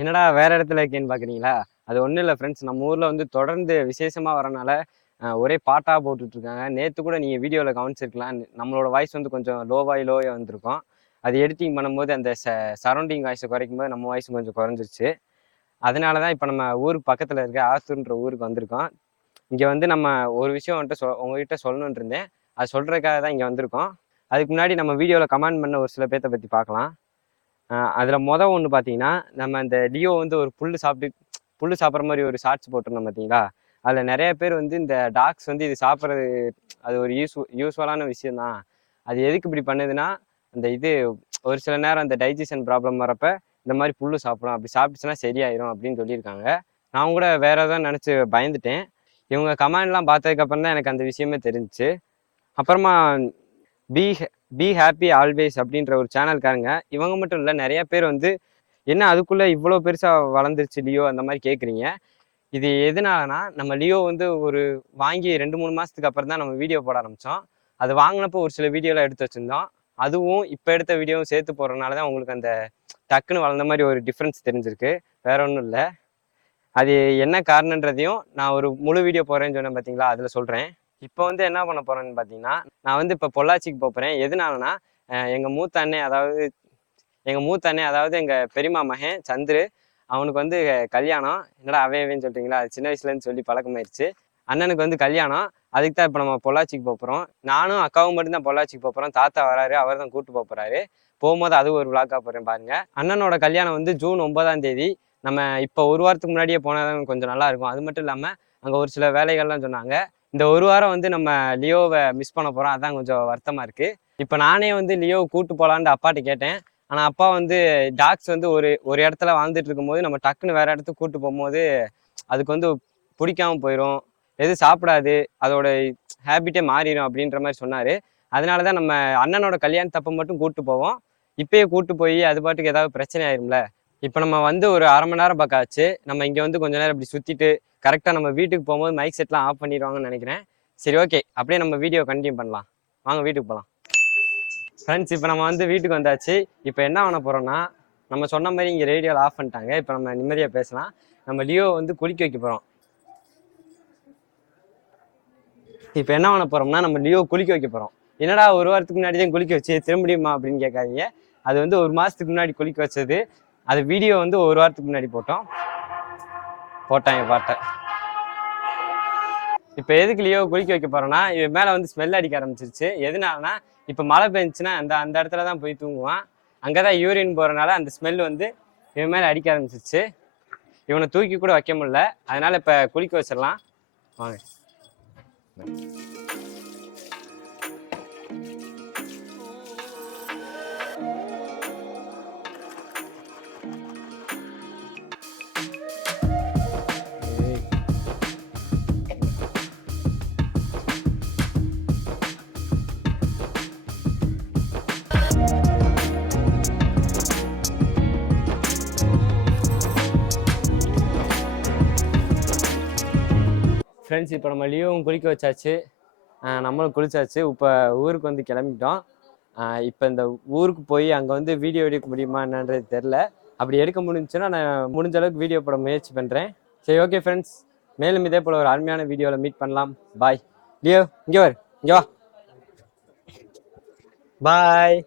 என்னடா வேற இடத்துல இருக்கேன்னு பார்க்குறீங்களா அது ஒன்றும் இல்லை ஃப்ரெண்ட்ஸ் நம்ம ஊரில் வந்து தொடர்ந்து விசேஷமாக வரனால ஒரே பாட்டாக போட்டுட்டு இருக்காங்க நேற்று கூட நீங்கள் வீடியோவில் கவனிச்சிருக்கலாம். நம்மளோட வாய்ஸ் வந்து கொஞ்சம் லோவாகி லோவாக வந்திருக்கும். அது எடிட்டிங் பண்ணும்போது அந்த ச சரௌண்டிங் வாய்ஸை குறைக்கும் போது நம்ம வாய்ஸ் கொஞ்சம் குறைஞ்சிருச்சு. அதனால தான் இப்போ நம்ம ஊருக்கு பக்கத்தில் இருக்க ஆத்தூர்ன்ற ஊருக்கு வந்திருக்கோம். இங்கே வந்து நம்ம ஒரு விஷயம் வந்துட்டு சொ உங்ககிட்ட சொல்லணுன்ட்டு இருந்தேன். அது சொல்கிறதுக்காக தான் இங்கே வந்திருக்கோம். அதுக்கு முன்னாடி நம்ம வீடியோவில் கமெண்ட் பண்ண ஒரு சில பேர்த்த பற்றி பார்க்கலாம் அதில் மொதல் ஒன்று பார்த்தீங்கன்னா நம்ம இந்த லியோ வந்து ஒரு புல் சாப்பிட்டு புல் சாப்பிட்ற மாதிரி ஒரு ஷார்ட்ஸ் போட்டிருந்தோம் பார்த்தீங்களா அதில் நிறைய பேர் வந்து இந்த டாக்ஸ் வந்து இது சாப்பிட்றது அது ஒரு யூஸ் யூஸ்ஃபுல்லான விஷயந்தான் அது எதுக்கு இப்படி பண்ணுதுன்னா அந்த இது ஒரு சில நேரம் அந்த டைஜஷன் ப்ராப்ளம் வரப்ப இந்த மாதிரி புல் சாப்பிடும் அப்படி சாப்பிட்டுச்சுன்னா சரியாயிரும் அப்படின்னு சொல்லியிருக்காங்க. நான் கூட வேற ஏதாவது நினச்சி பயந்துட்டேன். இவங்க கமெண்ட்லாம் பார்த்ததுக்கப்புறம் தான் எனக்கு அந்த விஷயமே தெரிஞ்சுச்சு. அப்புறமா பி பி ஹாப்பி ஆல்வேஸ் அப்படின்ற ஒரு சேனல்காரங்க இவங்க மட்டும் இல்லை நிறைய பேர் வந்து என்ன அதுக்குள்ளே இவ்வளோ பெருசாக வளர்ந்துருச்சு லியோ? அந்த மாதிரி கேட்குறீங்க இது எதனாலனா நம்ம லியோ வந்து ஒரு வாங்கி ரெண்டு மூணு மாதத்துக்கு அப்புறம் தான் நம்ம வீடியோ போட ஆரம்பித்தோம் அது வாங்கினப்போ ஒரு சில வீடியோலாம் எடுத்து வச்சுருந்தோம். அதுவும் இப்போ எடுத்த வீடியோவும் சேர்த்து போடுறதுனால தான் உங்களுக்கு அந்த டக்குன்னு வளர்ந்த மாதிரி ஒரு டிஃப்ரென்ஸ் தெரிஞ்சிருக்கு. வேற ஒன்றும் இல்லை. அது என்ன காரணன்றதையும் நான் ஒரு முழு வீடியோ போடுறேன்னு சொன்னேன் பார்த்தீங்களா அதில் சொல்கிறேன் இப்போ வந்து என்ன பண்ண போறேன்னு பார்த்தீங்கன்னா நான் வந்து இப்போ பொள்ளாச்சிக்கு போகிறேன் எதனாலனா எங்கள் மூத்த அண்ணன் அதாவது எங்கள் மூத்த அண்ணன் அதாவது எங்கள் பெரியம்மா மகன் சந்துரு அவனுக்கு வந்து கல்யாணம். என்னடா அவையவேன்னு அவன் சொல்கிறீங்களா அது சின்ன வயசுலேருந்து சொல்லி பழக்கமாயிருச்சு. அண்ணனுக்கு வந்து கல்யாணம். அதுக்கு தான் இப்போ நம்ம பொள்ளாச்சிக்கு போக போகிறோம் நானும் அக்காவும் மட்டும்தான் பொள்ளாச்சிக்கு போக போகிறோம் தாத்தா வராரு அவர் தான் கூப்பிட்டு போக போகிறாரு போகும்போது அது ஒரு விளாக்காக போகிறேன் பாருங்க. அண்ணனோட கல்யாணம் வந்து ஜூன் ஒன்பதாம் தேதி. நம்ம இப்போ ஒரு வாரத்துக்கு முன்னாடியே போனால் கொஞ்சம் நல்லா இருக்கும். அது மட்டும் இல்லாமல் அங்கே ஒரு சில வேலைகள்லாம் சொன்னாங்க. இந்த ஒரு வாரம் வந்து நம்ம லியோவை மிஸ் பண்ண போகிறோம் அதான் கொஞ்சம் வருத்தமாக இருக்குது இப்போ நானே வந்து லியோவை கூட்டு போகலான்ட்டு அப்பாட்ட கேட்டேன். ஆனால் அப்பா வந்து டாக்ஸ் வந்து ஒரு ஒரு இடத்துல வாழ்ந்துட்டு இருக்கும்போது நம்ம டக்குன்னு வேறு இடத்துக்கு கூட்டு போகும்போது அதுக்கு வந்து பிடிக்காம போயிடும் எது சாப்பிடாது. அதோட ஹேபிட்டே மாறிடும் அப்படின்ற மாதிரி சொன்னார். அதனால தான் நம்ம அண்ணனோட கல்யாணத்தப்ப மட்டும் கூப்பிட்டு போவோம். இப்பயே கூட்டு போய் அது பாட்டுக்கு ஏதாவது பிரச்சனை ஆயிரும்ல. இப்போ நம்ம வந்து ஒரு அரை மணி நேரம் பக்கம் ஆச்சு. நம்ம இங்கே வந்து கொஞ்ச நேரம் இப்படி சுற்றிட்டு கரெக்டாக நம்ம வீட்டுக்கு போகும்போது மைக் செட்லாம் ஆஃப் பண்ணிடுவாங்கன்னு நினைக்கிறேன். சரி ஓகே அப்படியே நம்ம வீடியோ கண்டினியூ பண்ணலாம். வாங்க வீட்டுக்கு போகலாம் ஃப்ரெண்ட்ஸ் இப்போ நம்ம வந்து வீட்டுக்கு வந்தாச்சு. இப்போ என்ன பண்ண போகிறோம்னா நம்ம சொன்ன மாதிரி இங்கே ரேடியோவில் ஆஃப் பண்ணிட்டாங்க. இப்போ நம்ம நிம்மதியாக பேசலாம். நம்ம லியோ வந்து குளிக்க வைக்க போகிறோம் இப்போ என்ன பண்ண போகிறோம்னா நம்ம லியோ குளிக்க வைக்க போகிறோம் என்னடா ஒரு வாரத்துக்கு முன்னாடி தான் குளிக்க வச்சு திரும்பியுமா அப்படின்னு கேட்காதீங்க. அது வந்து ஒரு மாதத்துக்கு முன்னாடி குளிக்க வச்சது. அது வீடியோ வந்து ஒரு வாரத்துக்கு முன்னாடி போட்டோம். போட்டாங்க பாட்டை இப்போ எதுக்கு லியோ குளிக்க வைக்க போகிறோன்னா இவன் மேலே வந்து ஸ்மெல் அடிக்க ஆரம்பிச்சிருச்சு. எதனாலனா இப்போ மழை பெஞ்சுன்னா அந்த அந்த இடத்துல தான் போய் தூங்குவான். அங்கே தான் யூரின் போகிறனால அந்த ஸ்மெல் வந்து இவன் மேலே அடிக்க ஆரம்பிச்சிருச்சு. இவனை தூக்கி கூட வைக்க முடில அதனால் இப்போ குளிக்க வச்சிடலாம். வாங்க. ஃப்ரெண்ட்ஸ் இப்போ நம்ம லீவும் குளிக்க வச்சாச்சு. நம்மளும் குளிச்சாச்சு. இப்போ ஊருக்கு வந்து கிளம்பிட்டோம். இப்போ இந்த ஊருக்கு போய் அங்கே வந்து வீடியோ எடுக்க முடியுமா என்னன்றது தெரில அப்படி எடுக்க முடிஞ்சுன்னா நான் முடிஞ்ச அளவுக்கு வீடியோ போட முயற்சி பண்ணுறேன் சரி ஓகே ஃப்ரெண்ட்ஸ் மேலும் இதே போல் ஒரு அருமையான வீடியோவில் மீட் பண்ணலாம். பாய் லியோ இங்கே வர் இங்கே வா. பாய்